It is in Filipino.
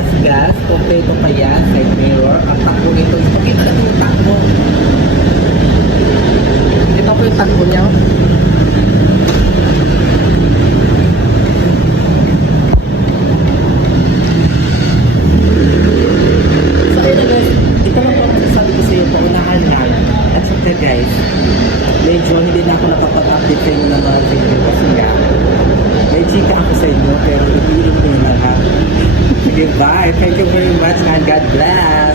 plus gas, kompleto pa yan, side mirror. Ang takbo nito, ipakita natin yung takbo. Ito po yung takbo niya. So ayun na guys, ito lang po ang masasabi ko sa iyo, paunahan na. At saka guys, medyo hindi na ako nakapag-update sa inyo ng mga video kasi nga, may chika ako sa inyo pero ipilit ko na lang ha. Sige, bye. Thank you very much and God bless.